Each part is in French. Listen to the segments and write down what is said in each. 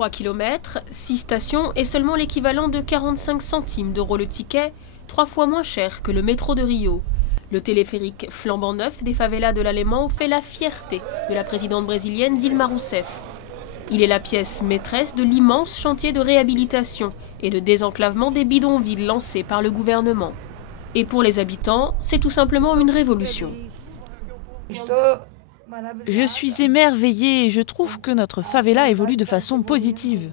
3 km, 6 stations et seulement l'équivalent de 45 centimes d'euros le ticket, 3 fois moins cher que le métro de Rio. Le téléphérique flambant neuf des favelas de l'Alemão fait la fierté de la présidente brésilienne Dilma Rousseff. Il est la pièce maîtresse de l'immense chantier de réhabilitation et de désenclavement des bidonvilles lancé par le gouvernement. Et pour les habitants, c'est tout simplement une révolution. Je suis émerveillée et je trouve que notre favela évolue de façon positive.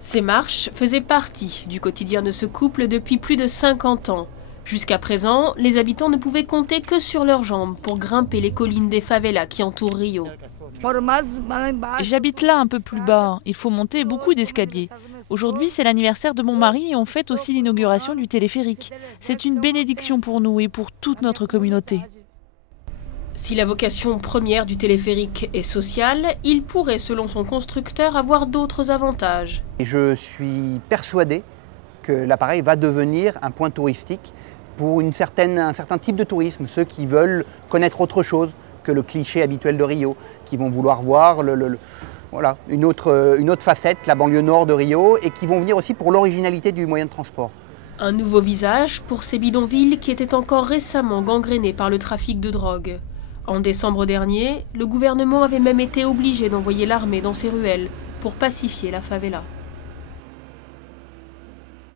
Ces marches faisaient partie du quotidien de ce couple depuis plus de 50 ans. Jusqu'à présent, les habitants ne pouvaient compter que sur leurs jambes pour grimper les collines des favelas qui entourent Rio. J'habite là un peu plus bas, il faut monter beaucoup d'escaliers. Aujourd'hui, c'est l'anniversaire de mon mari et on fête aussi l'inauguration du téléphérique. C'est une bénédiction pour nous et pour toute notre communauté. Si la vocation première du téléphérique est sociale, il pourrait, selon son constructeur, avoir d'autres avantages. Je suis persuadé que l'appareil va devenir un point touristique pour un certain type de tourisme, ceux qui veulent connaître autre chose que le cliché habituel de Rio, qui vont vouloir voir voilà, une autre facette, la banlieue nord de Rio, et qui vont venir aussi pour l'originalité du moyen de transport. Un nouveau visage pour ces bidonvilles qui étaient encore récemment gangrénés par le trafic de drogue. En décembre dernier, le gouvernement avait même été obligé d'envoyer l'armée dans ces ruelles pour pacifier la favela.